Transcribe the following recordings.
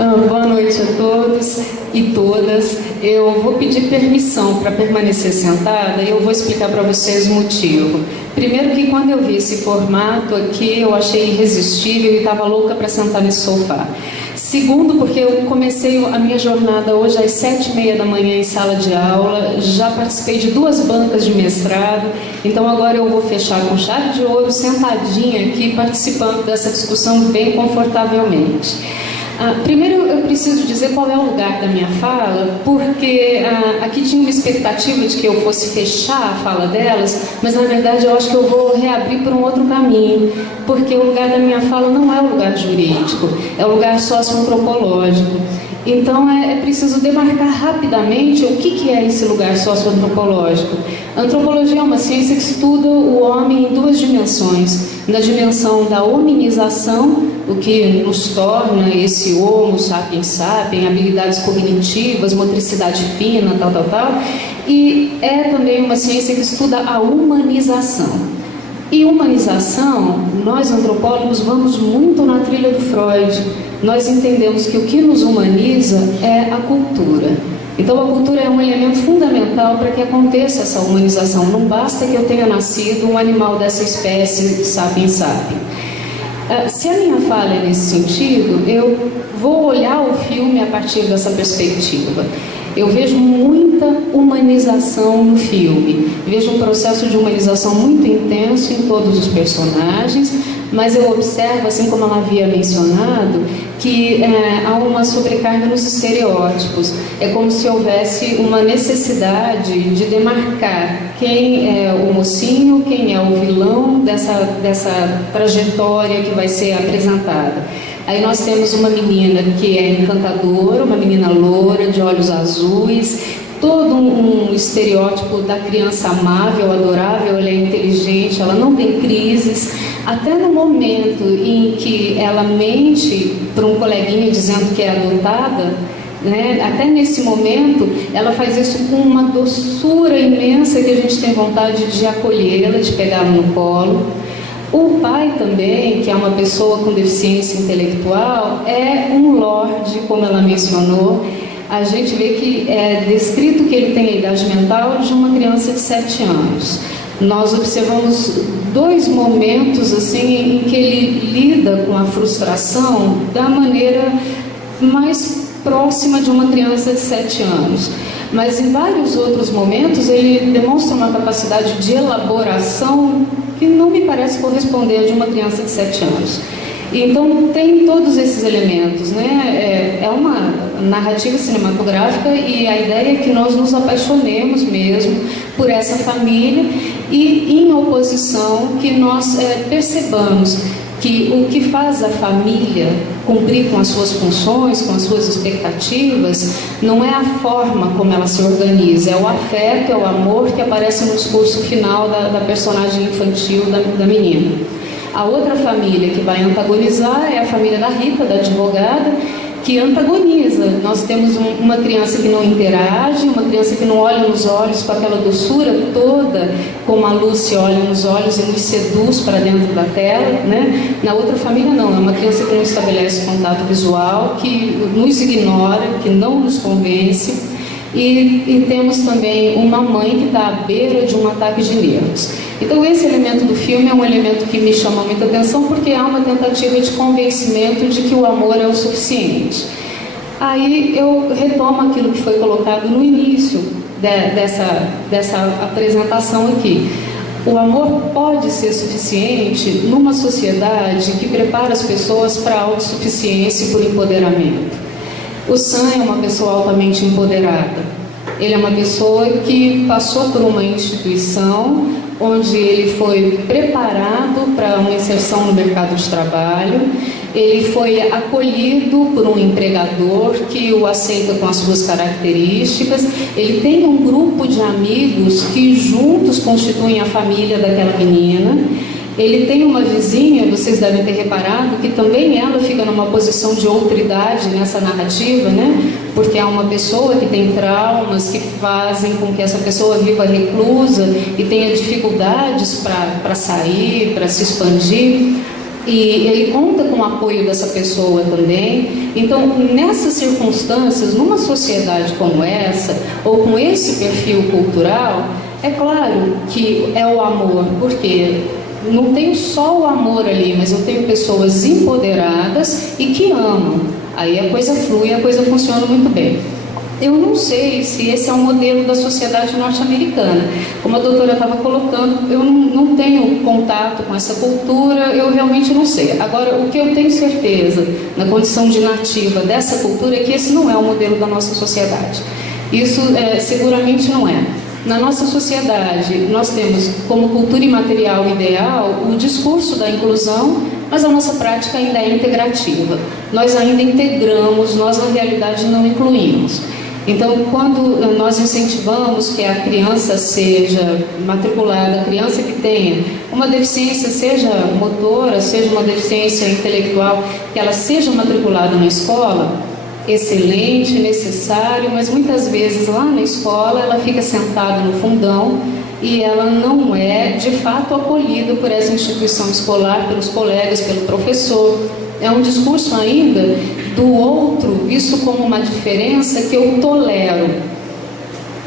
Boa noite a todos e todas. Eu vou pedir permissão para permanecer sentada e eu vou explicar para vocês o motivo. Primeiro que quando eu vi esse formato aqui, eu achei irresistível e estava louca para sentar nesse sofá. Segundo, porque eu comecei a minha jornada hoje às 7h30 da manhã em sala de aula, já participei de 2 bancas de mestrado, então agora eu vou fechar com chave de ouro, sentadinha aqui, participando dessa discussão bem confortavelmente. Primeiro eu preciso dizer qual é o lugar da minha fala, porque aqui tinha uma expectativa de que eu fosse fechar a fala delas, mas na verdade eu acho que eu vou reabrir por um outro caminho, porque o lugar da minha fala não é o lugar jurídico, é o lugar socioantropológico. Então é preciso demarcar rapidamente o que é esse lugar socioantropológico. A antropologia é uma ciência que estuda o homem em 2 dimensões. Na dimensão da hominização, o que nos torna esse homo sapiens sapiens, habilidades cognitivas, motricidade fina, tal. E é também uma ciência que estuda a humanização. E humanização, nós antropólogos vamos muito na trilha do Freud. Nós entendemos que o que nos humaniza é a cultura. Então a cultura é um elemento fundamental para que aconteça essa humanização. Não basta que eu tenha nascido um animal dessa espécie, sapiens sapiens. Se a minha fala é nesse sentido, eu vou olhar o filme a partir dessa perspectiva. Eu vejo muita humanização no filme, vejo um processo de humanização muito intenso em todos os personagens, mas eu observo, assim como ela havia mencionado, que há uma sobrecarga nos estereótipos. É como se houvesse uma necessidade de demarcar quem é o mocinho, quem é o vilão dessa trajetória que vai ser apresentada. Aí nós temos uma menina que é encantadora, uma menina loura, de olhos azuis, todo um estereótipo da criança amável, adorável, ela é inteligente, ela não tem crises. Até no momento em que ela mente para um coleguinha dizendo que é adotada, né? Até nesse momento, ela faz isso com uma doçura imensa que a gente tem vontade de acolhê-la, de pegá-la no colo. O pai também, que é uma pessoa com deficiência intelectual, é um lorde, como ela mencionou. A gente vê que é descrito que ele tem a idade mental de uma criança de 7 anos. Nós observamos 2 momentos assim, em que ele lida com a frustração da maneira mais próxima de uma criança de 7 anos. Mas em vários outros momentos ele demonstra uma capacidade de elaboração que não me parece corresponder a de uma criança de 7 anos. Então tem todos esses elementos, né? É uma narrativa cinematográfica e a ideia é que nós nos apaixonemos mesmo por essa família e em oposição que nós percebamos que o que faz a família cumprir com as suas funções, com as suas expectativas, não é a forma como ela se organiza, é o afeto, é o amor que aparece no discurso final da personagem infantil da menina. A outra família que vai antagonizar é a família da Rita, da advogada, que antagoniza. Nós temos uma criança que não interage, uma criança que não olha nos olhos com aquela doçura toda, como a Lucy olha nos olhos e nos seduz para dentro da tela, né? Na outra família não, é uma criança que não estabelece contato visual, que nos ignora, que não nos convence. E temos também uma mãe que está à beira de um ataque de nervos. Então esse elemento do filme é um elemento que me chama muita atenção, porque há uma tentativa de convencimento de que o amor é o suficiente. Aí eu retomo aquilo que foi colocado no início dessa apresentação aqui. O amor pode ser suficiente numa sociedade que prepara as pessoas para a autossuficiência e para o empoderamento. O Sam é uma pessoa altamente empoderada. Ele é uma pessoa que passou por uma instituição onde ele foi preparado para uma inserção no mercado de trabalho. Ele foi acolhido por um empregador que o aceita com as suas características. Ele tem um grupo de amigos que juntos constituem a família daquela menina. Ele tem uma vizinha, vocês devem ter reparado, que também ela fica numa posição de outridade nessa narrativa, né? Porque há uma pessoa que tem traumas que fazem com que essa pessoa viva reclusa e tenha dificuldades para sair, para se expandir. e ele conta com o apoio dessa pessoa também. Então, nessas circunstâncias, numa sociedade como essa, ou com esse perfil cultural, é claro que é o amor, porque não tenho só o amor ali, mas eu tenho pessoas empoderadas e que amam. Aí a coisa flui, a coisa funciona muito bem. Eu não sei se esse é o modelo da sociedade norte-americana. Como a doutora estava colocando, eu não tenho contato com essa cultura, eu realmente não sei. Agora, o que eu tenho certeza, na condição de nativa dessa cultura, é que esse não é o modelo da nossa sociedade. Isso seguramente não é. Na nossa sociedade, nós temos como cultura imaterial ideal o discurso da inclusão, mas a nossa prática ainda é integrativa. Nós ainda integramos, nós na realidade não incluímos. Então, quando nós incentivamos que a criança seja matriculada, a criança que tenha uma deficiência, seja motora, seja uma deficiência intelectual, que ela seja matriculada na escola, excelente, necessário, mas muitas vezes lá na escola ela fica sentada no fundão e ela não é de fato acolhida por essa instituição escolar, pelos colegas, pelo professor. É um discurso ainda do outro, visto como uma diferença que eu tolero.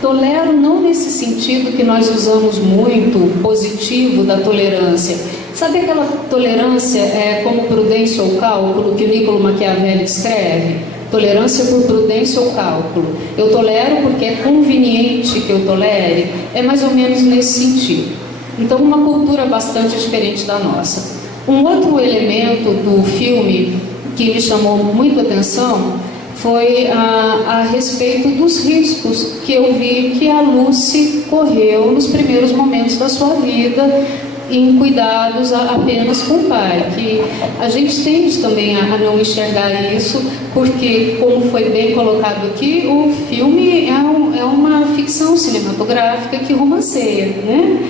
Tolero não nesse sentido que nós usamos muito, positivo da tolerância. Sabe aquela tolerância como prudência ou cálculo que o Niccolo Maquiavelli descreve? Tolerância por prudência ou cálculo. Eu tolero porque é conveniente que eu tolere. É mais ou menos nesse sentido. Então, uma cultura bastante diferente da nossa. Um outro elemento do filme que me chamou muito a atenção foi a respeito dos riscos que eu vi que a Lucy correu nos primeiros momentos da sua vida em cuidados apenas com o pai, que a gente tende também a não enxergar isso, porque, como foi bem colocado aqui, o filme é uma ficção cinematográfica que romanceia, né?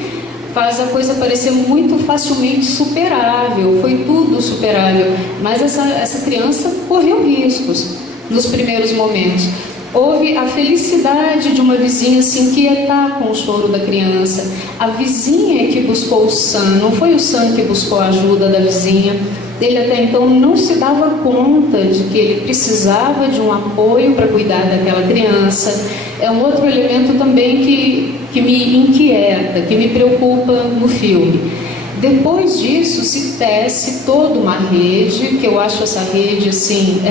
Faz a coisa parecer muito facilmente superável, foi tudo superável, mas essa criança correu riscos nos primeiros momentos. Houve a felicidade de uma vizinha se inquietar com o choro da criança. A vizinha é que buscou o Sam, não foi o Sam que buscou a ajuda da vizinha. Ele até então não se dava conta de que ele precisava de um apoio para cuidar daquela criança. É um outro elemento também que me inquieta, que me preocupa no filme. Depois disso se tece toda uma rede, que eu acho essa rede assim,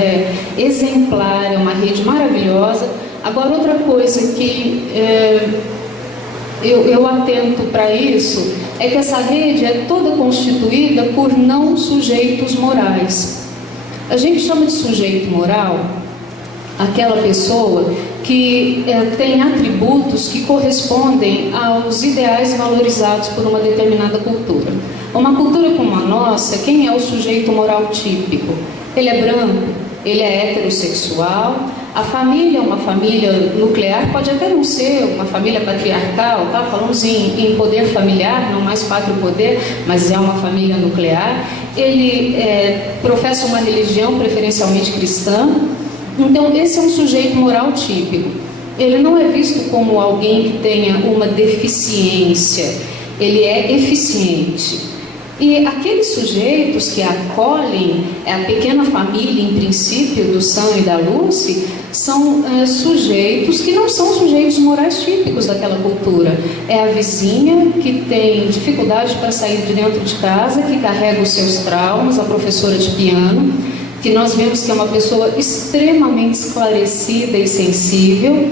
exemplar, é uma rede maravilhosa. Agora, outra coisa que eu atento para isso é que essa rede é toda constituída por não sujeitos morais. A gente chama de sujeito moral aquela pessoa que tem atributos que correspondem aos ideais valorizados por uma determinada cultura. Uma cultura como a nossa, quem é o sujeito moral típico? Ele é branco, ele é heterossexual, a família é uma família nuclear, pode até não ser uma família patriarcal, tá? Falamos em poder familiar, não mais pátrio poder, mas é uma família nuclear. Ele professa uma religião preferencialmente cristã. Então, esse é um sujeito moral típico. Ele não é visto como alguém que tenha uma deficiência, ele é eficiente. E aqueles sujeitos que acolhem a pequena família, em princípio, do Sam e da Lucy, são sujeitos que não são sujeitos morais típicos daquela cultura. É a vizinha que tem dificuldade para sair de dentro de casa, que carrega os seus traumas, a professora de piano, que nós vemos que é uma pessoa extremamente esclarecida e sensível,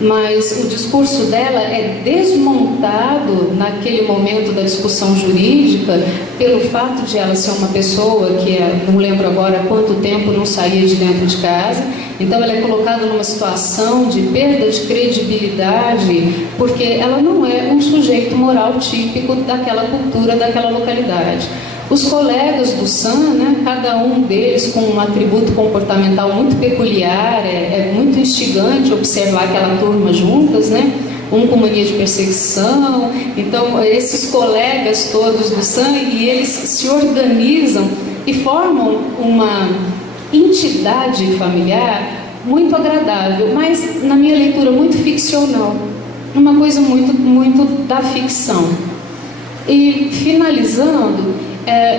mas o discurso dela é desmontado naquele momento da discussão jurídica pelo fato de ela ser uma pessoa que, não lembro agora quanto tempo não saía de dentro de casa. Então ela é colocada numa situação de perda de credibilidade, porque ela não é um sujeito moral típico daquela cultura, daquela localidade. Os colegas do Sam, né, cada um deles com um atributo comportamental muito peculiar, é muito instigante observar aquela turma juntas, né? Um com mania de perseguição. Então, esses colegas todos do Sam, e eles se organizam e formam uma entidade familiar muito agradável, mas, na minha leitura, muito ficcional. Uma coisa muito da ficção. E, finalizando,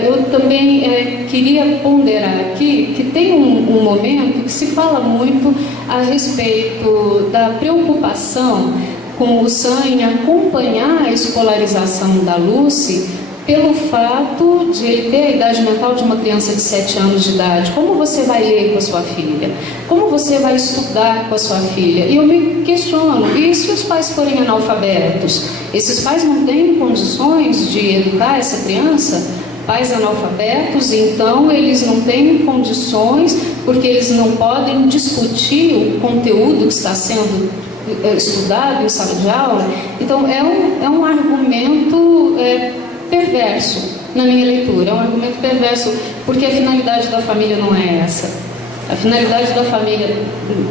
eu também queria ponderar aqui que tem um momento que se fala muito a respeito da preocupação com o Sam em acompanhar a escolarização da Lucy pelo fato de ele ter a idade mental de uma criança de 7 anos de idade. Como você vai ler com a sua filha? Como você vai estudar com a sua filha? E eu me questiono, e se os pais forem analfabetos? Esses pais não têm condições de educar essa criança? Pais analfabetos, então eles não têm condições, porque eles não podem discutir o conteúdo que está sendo estudado em sala de aula. Então é um argumento perverso na minha leitura, é um argumento perverso, porque a finalidade da família não é essa. A finalidade da família,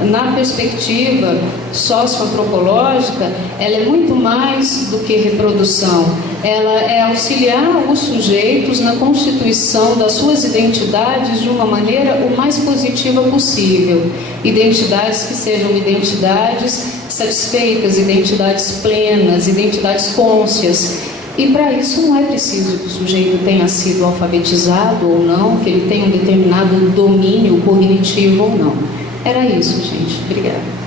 na perspectiva socioantropológica, ela é muito mais do que reprodução. Ela é auxiliar os sujeitos na constituição das suas identidades de uma maneira o mais positiva possível. Identidades que sejam identidades satisfeitas, identidades plenas, identidades cônscias. E para isso não é preciso que o sujeito tenha sido alfabetizado ou não, que ele tenha um determinado domínio cognitivo ou não. Era isso, gente. Obrigada.